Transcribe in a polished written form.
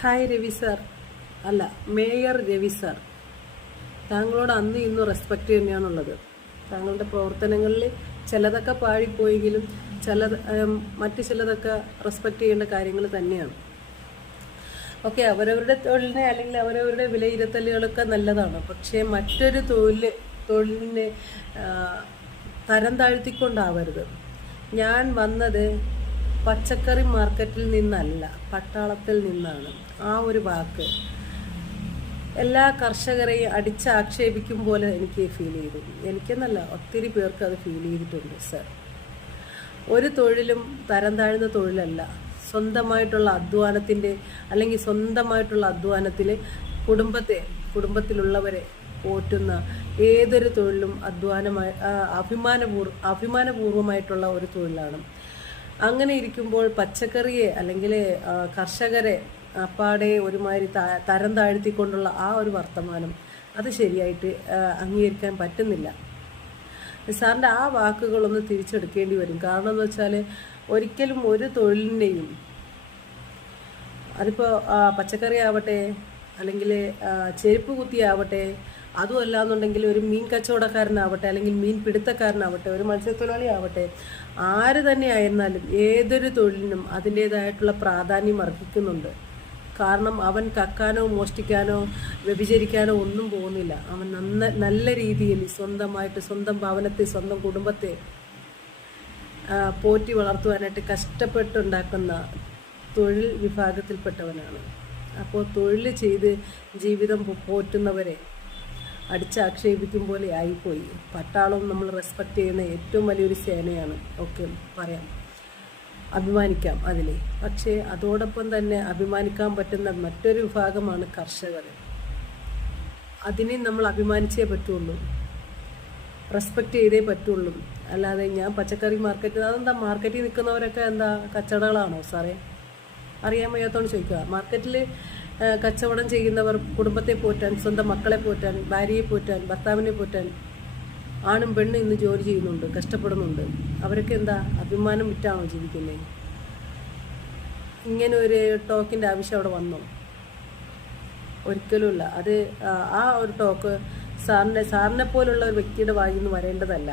Hi Ravi sir, അല്ല mayor Ravi sir, താങ്കളോട് അന്ന് ഇന്നും റെസ്പെക്റ്റ് തന്നെയാണുള്ളത്. താങ്കളുടെ പ്രവർത്തനങ്ങളിൽ ചിലതൊക്കെ പാഴിപ്പോയെങ്കിലും മറ്റു ചിലതൊക്കെ റെസ്പെക്റ്റ് ചെയ്യേണ്ട കാര്യങ്ങൾ തന്നെയാണ്. ഓക്കെ, അവരവരുടെ തൊഴിലിനെ അല്ലെങ്കിൽ അവരവരുടെ വിലയിരുത്തലുകളൊക്കെ നല്ലതാണ്. പക്ഷേ മറ്റൊരു തൊഴിലിനെ തരം താഴ്ത്തിക്കൊണ്ടാവരുത്. ഞാൻ വന്നത് പച്ചക്കറി മാർക്കറ്റിൽ നിന്നല്ല, പട്ടാളത്തിൽ നിന്നാണ്. ആ ഒരു വാക്ക് എല്ലാ കർഷകരെയും അടിച്ചാക്ഷേപിക്കും പോലെ എനിക്ക് ഫീൽ ചെയ്തു. എനിക്കെന്നല്ല, ഒത്തിരി പേർക്ക് അത് ഫീൽ ചെയ്തിട്ടുണ്ട് സർ. ഒരു തൊഴിലും തരം താഴ്ന്ന തൊഴിലല്ല. സ്വന്തമായിട്ടുള്ള അധ്വാനത്തിൽ കുടുംബത്തിലുള്ളവരെ പോറ്റുന്ന ഏതൊരു തൊഴിലും അഭിമാനപൂർവമായിട്ടുള്ള ഒരു തൊഴിലാണ്. അങ്ങനെ ഇരിക്കുമ്പോൾ പച്ചക്കറിയെ അല്ലെങ്കിൽ കർഷകരെ അപ്പാടെ ഒരുമാതിരി തരം താഴ്ത്തിക്കൊണ്ടുള്ള ആ ഒരു വർത്തമാനം അത് ശരിയായിട്ട് അംഗീകരിക്കാൻ പറ്റുന്നില്ല. സാറിൻ്റെ ആ വാക്കുകളൊന്ന് തിരിച്ചെടുക്കേണ്ടി വരും. കാരണം എന്ന് വെച്ചാൽ ഒരിക്കലും ഒരു തൊഴിലിനെയും, അതിപ്പോൾ പച്ചക്കറി ആവട്ടെ അല്ലെങ്കിൽ ചെരുപ്പ് കുത്തിയാവട്ടെ, അതുമല്ല എന്നുണ്ടെങ്കിൽ ഒരു മീൻ കച്ചവടക്കാരനാവട്ടെ അല്ലെങ്കിൽ മീൻ പിടുത്തക്കാരനാവട്ടെ, ഒരു മത്സ്യത്തൊഴിലാളി ആവട്ടെ, ആര് തന്നെ ആയിരുന്നാലും ഏതൊരു തൊഴിലിനും അതിൻ്റേതായിട്ടുള്ള പ്രാധാന്യം അർഹിക്കുന്നുണ്ട്. കാരണം അവൻ കക്കാനോ മോഷ്ടിക്കാനോ വ്യഭിചരിക്കാനോ ഒന്നും പോകുന്നില്ല. അവൻ നല്ല രീതിയിൽ സ്വന്തം ഭവനത്തെ സ്വന്തം കുടുംബത്തെ പോറ്റി വളർത്തുവാനായിട്ട് കഷ്ടപ്പെട്ടുണ്ടാക്കുന്ന തൊഴിൽ വിഭാഗത്തിൽപ്പെട്ടവനാണ്. അപ്പോൾ തൊഴിൽ ചെയ്ത് ജീവിതം പോറ്റുന്നവരെ അടിച്ചാക്ഷേപിക്കും പോലെ ആയിപ്പോയി. പട്ടാളം നമ്മൾ റെസ്പെക്റ്റ് ചെയ്യുന്ന ഏറ്റവും വലിയൊരു സേനയാണ്. ഓക്കെ, പറയാം, അഭിമാനിക്കാം അതിൽ. പക്ഷേ അതോടൊപ്പം തന്നെ അഭിമാനിക്കാൻ പറ്റുന്ന മറ്റൊരു വിഭാഗമാണ് കർഷകർ. അതിനെ നമ്മൾ അഭിമാനിച്ചേ പറ്റുള്ളൂ, റെസ്പെക്റ്റ് ചെയ്തേ പറ്റുള്ളൂ. അല്ലാതെ ഞാൻ പച്ചക്കറി അതെന്താ മാർക്കറ്റിൽ നിൽക്കുന്നവരൊക്കെ എന്താ കച്ചവടങ്ങളാണോ സാറേ? അറിയാൻ വയ്യാത്തോണ്ട് ചോദിക്കുക. മാർക്കറ്റിൽ കച്ചവടം ചെയ്യുന്നവർ കുടുംബത്തെ പോറ്റാൻ, സ്വന്തം മക്കളെ പോറ്റാൻ, ഭാര്യയെ പോറ്റാൻ, ഭർത്താവിനെ പോറ്റാൻ ആണും പെണ്ണും ഇന്ന് ജോലി ചെയ്യുന്നുണ്ട്, കഷ്ടപ്പെടുന്നുണ്ട്. അവരൊക്കെ എന്താ അഭിമാനം വിറ്റാണോ ജീവിക്കുന്നത്? ഇങ്ങനെ ഒരു ടോക്കിൻ്റെ ആവശ്യം അവിടെ വന്നോ? ഒരിക്കലുമില്ല. അത് ആ ഒരു ടോക്ക് സാറിനെ പോലുള്ള ഒരു വ്യക്തിയുടെ വായിൽ നിന്ന് വരേണ്ടതല്ല.